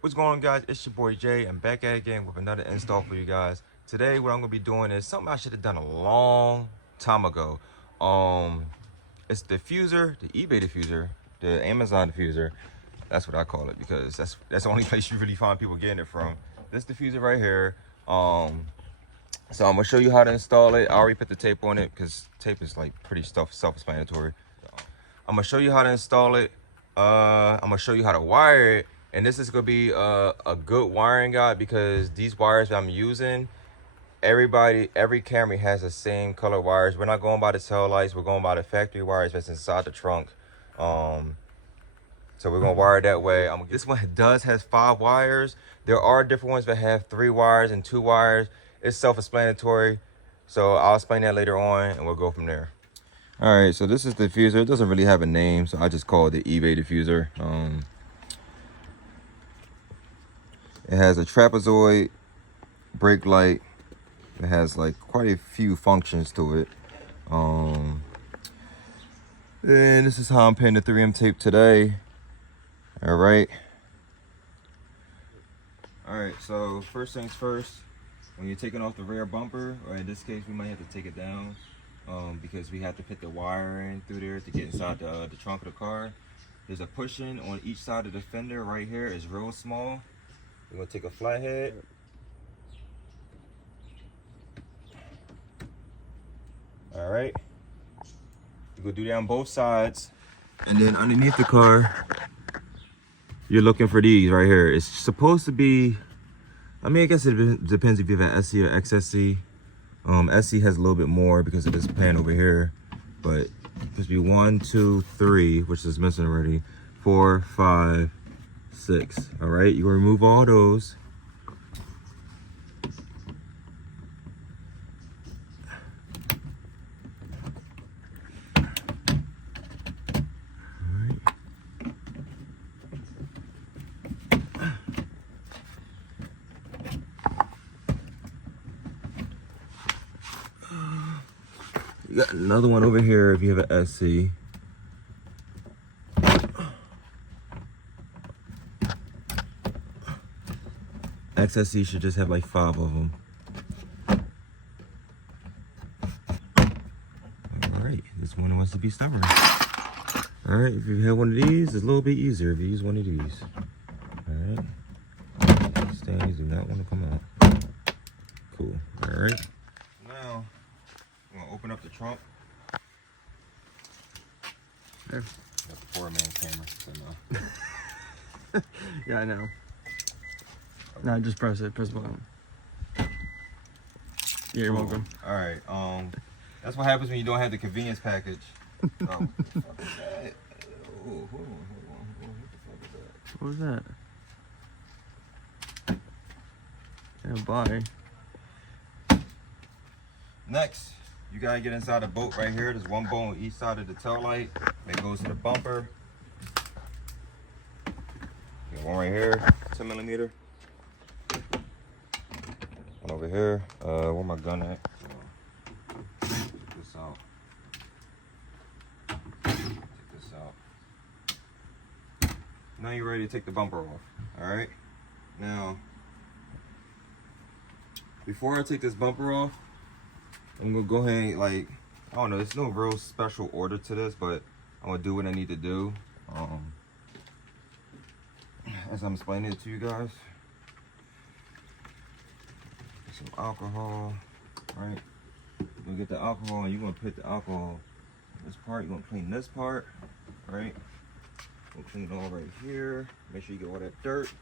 What's going on, guys? It's your boy Jay. I'm back at it again with another install for you guys. Today what I'm gonna be doing is something I should have done a long time ago. It's the diffuser, the eBay diffuser, the Amazon diffuser. That's what I call it because that's the only place you really find people getting it from. This diffuser right here. So I'm gonna show you how to install it. I already put the tape on it because tape is like pretty self-explanatory. I'm gonna show you how to install it. I'm gonna show you how to wire it, and this is gonna be a good wiring guide because these wires that I'm using, every Camry has the same color wires. We're not going by the tail lights. We're going by the factory wires that's inside the trunk. So we're gonna wire it that way. This one has 5 wires. There are different ones that have 3 wires and 2 wires. It's self-explanatory. So I'll explain that later on and we'll go from there. All right, so this is the diffuser. It doesn't really have a name, so I just call it the eBay diffuser. It has a trapezoid brake light. It has like quite a few functions to it. And this is how I'm putting the 3M tape today. All right, so first things first, when you're taking off the rear bumper, or in this case we might have to take it down because we have to put the wire in through there to get inside the trunk of the car. There's a push-in on each side of the fender right here. It's real small. We're gonna take a flathead. All right, you go do that on both sides, and then underneath the car you're looking for these right here. It's supposed to be, I mean, I guess it depends if you have an SE or XSE. SE has a little bit more because of this pan over here, but supposed to be 1, 2, 3, which is missing already, 4, 5, 6. All right, you remove all those. You got another one over here if you have an SC. XSE should just have like 5 of them. Alright, this one wants to be stubborn. Alright, if you have one of these, it's a little bit easier if you use one of these. Alright. These things do not want to come out. Cool. Alright. Now, I'm going to open up the trunk. There. That's a 4-man camera, so no. Yeah, I know. No, just press it. Press the button. Yeah, you're welcome. All right. That's what happens when you don't have the convenience package. Oh, what the fuck is that? Oh, hold on. What the fuck is that? What was that? Yeah, bye. Next, you gotta get inside the bolt right here. There's one bolt on each side of the tail light that goes to the bumper. Got one right here, 10 millimeter. One over here. Where my gun at? Take this out. Take this out. Now you're ready to take the bumper off. All right. Now, before I take this bumper off, I'm gonna go ahead and, like, I don't know, there's no real special order to this, but I'm gonna do what I need to do. As I'm explaining it to you guys. Some alcohol, right? You're gonna get the alcohol and you're gonna put the alcohol in this part. You're gonna clean this part, right? We'll clean it all right here. Make sure you get all that dirt.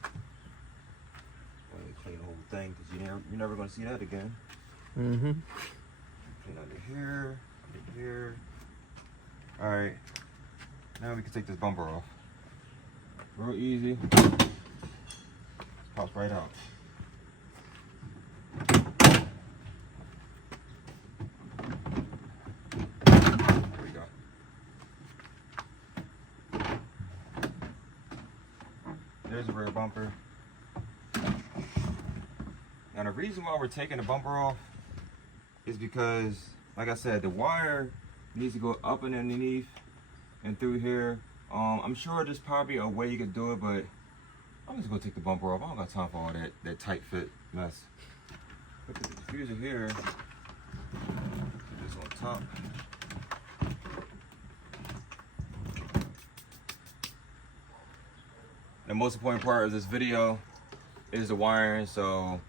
Clean the whole thing because you're never gonna see that again. Mm-hmm. Clean under here, under here. All right. Now we can take this bumper off. Real easy. Pops right out. There we go. There's the rear bumper. Now the reason why we're taking the bumper off is because, like I said, the wire needs to go up and underneath and through here. I'm sure there's probably a way you could do it, but I'm just gonna take the bumper off. I don't got time for all that tight fit mess. Put the diffuser here. Put this on top. The most important part of this video is the wiring. So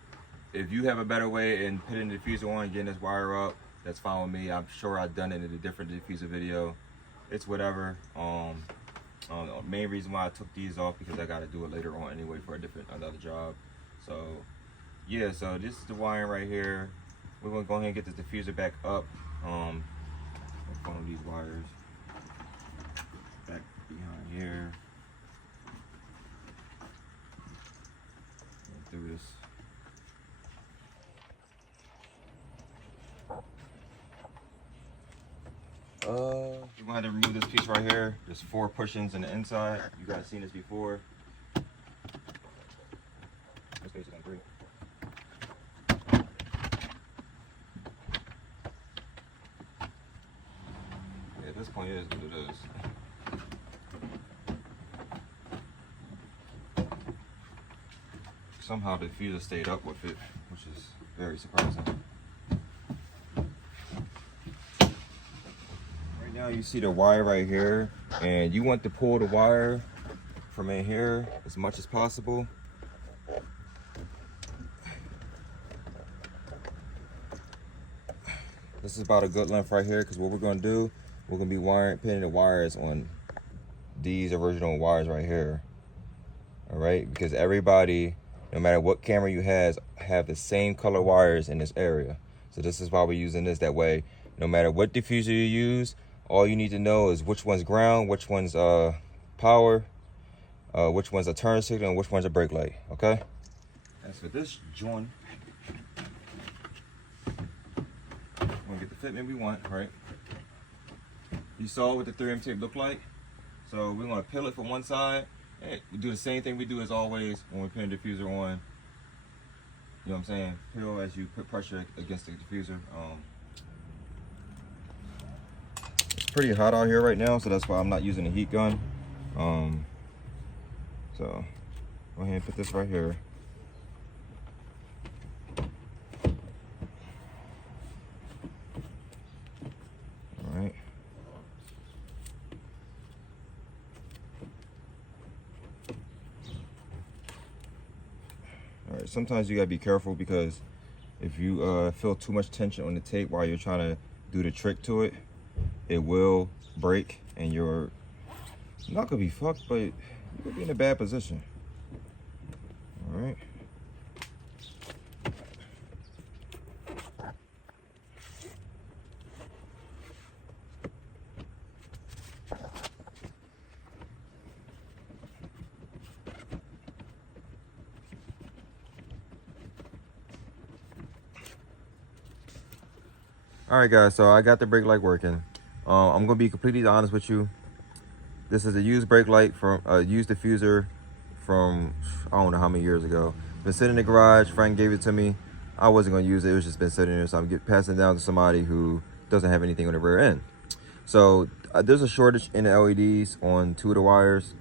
if you have a better way in putting the diffuser on and getting this wire up, that's fine with me. I'm sure I've done it in a different diffuser video. It's whatever. The main reason why I took these off because I got to do it later on anyway for another job. So yeah, so this is the wiring right here. We're gonna go ahead and get this diffuser back up. One of these wires back behind here. Through this. We're gonna have to remove this piece right here. There's 4 push-ins in the inside. You guys seen this before. Let's basically on 3. Yeah, at this point it is what it is. Somehow the diffuser stayed up with it, which is very surprising. Right now you see the wire right here, and you want to pull the wire from in here as much as possible. This is about a good length right here, because what we're going to do, we're going to be pinning the wires on these original wires right here. All right, because everybody, no matter what camera you have the same color wires in this area. So this is why we're using this. That way, no matter what diffuser you use, all you need to know is which one's ground, which one's power, which one's a turn signal, and which one's a brake light, okay? As for this joint, we're gonna get the fitment we want, right? You saw what the 3M tape looked like. So we're gonna peel it from one side. Hey, we do the same thing we do as always when we pin the diffuser on. You know what I'm saying? Peel as you put pressure against the diffuser. It's pretty hot out here right now, so that's why I'm not using a heat gun. So go ahead and put this right here. All right. All right, sometimes you gotta be careful, because if you feel too much tension on the tape while you're trying to do the trick to it, it will break and you're not gonna be fucked, but you could be in a bad position. All right. All right, guys, so I got the brake light working. I'm gonna be completely honest with you. This is a used brake light from a used diffuser from I don't know how many years ago. Been sitting in the garage. Frank gave it to me. I wasn't gonna use it. It was just been sitting there, so I'm passing it down to somebody who doesn't have anything on the rear end. So there's a shortage in the LEDs on 2 of the wires,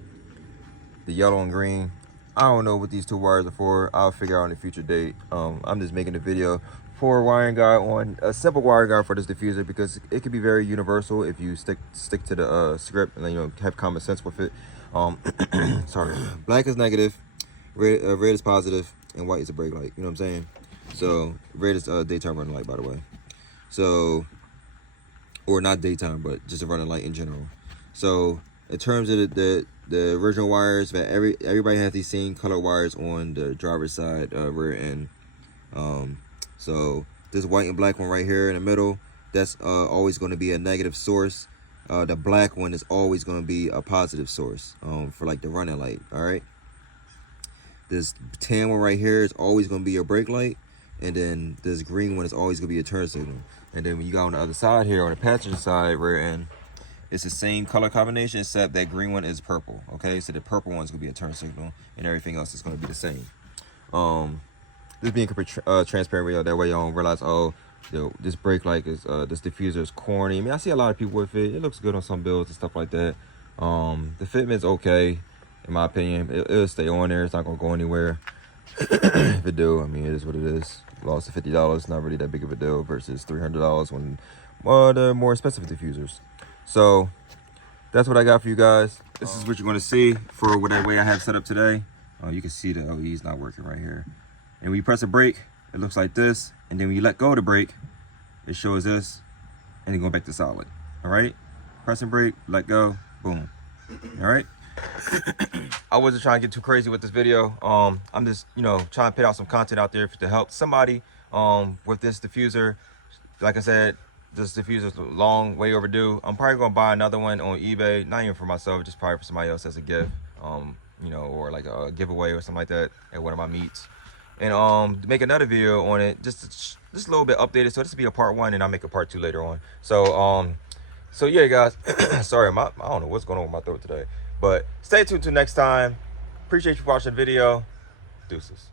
the yellow and green. I don't know what these 2 wires are for. I'll figure out on a future date. I'm just making a video for a wiring guide on a simple wiring guide for this diffuser, because it can be very universal if you stick to the script and have common sense with it. Sorry. Black is negative, red is positive, and white is a brake light. You know what I'm saying? So red is daytime running light, by the way. So, or not daytime, but just a running light in general. So in terms of the original wires, that everybody has these same color wires on the driver's side rear end. So this white and black one right here in the middle, that's always going to be a negative source. The black one is always going to be a positive source for like the running light. All right. This tan one right here is always going to be your brake light, and then this green one is always going to be a turn signal. And then when you go on the other side here, on the passenger side rear end, it's the same color combination, except that green one is purple. Okay, so the purple one's going to be a turn signal, and everything else is going to be the same. Just being transparent with y'all, that way y'all don't realize, oh, this brake light is this diffuser is corny. I mean, I see a lot of people with it. It looks good on some builds and stuff like that. The fitment's okay. in my opinion. It'll stay on there. It's not gonna go anywhere. If it do, I mean, it is what it is. Loss of $50, not really that big of a deal versus $300 when the more expensive diffusers. So that's what I got for you guys. This is what you're gonna see for whatever way I have set up today. You can see the OE's not working right here. And when you press a brake, it looks like this. And then when you let go of the brake, it shows this, and then go back to solid. All right, press and brake, let go, boom. All right. I wasn't trying to get too crazy with this video. I'm just, trying to put out some content out there to help somebody with this diffuser. Like I said, this diffuser's long, way overdue. I'm probably gonna buy another one on eBay, not even for myself, just probably for somebody else as a gift, or like a giveaway or something like that at one of my meets. And make another video on it, just a little bit updated. So this will be a part 1, and I'll make a part 2 later on. So yeah, guys. Sorry, I don't know what's going on with my throat today. But stay tuned till next time. Appreciate you watching the video. Deuces.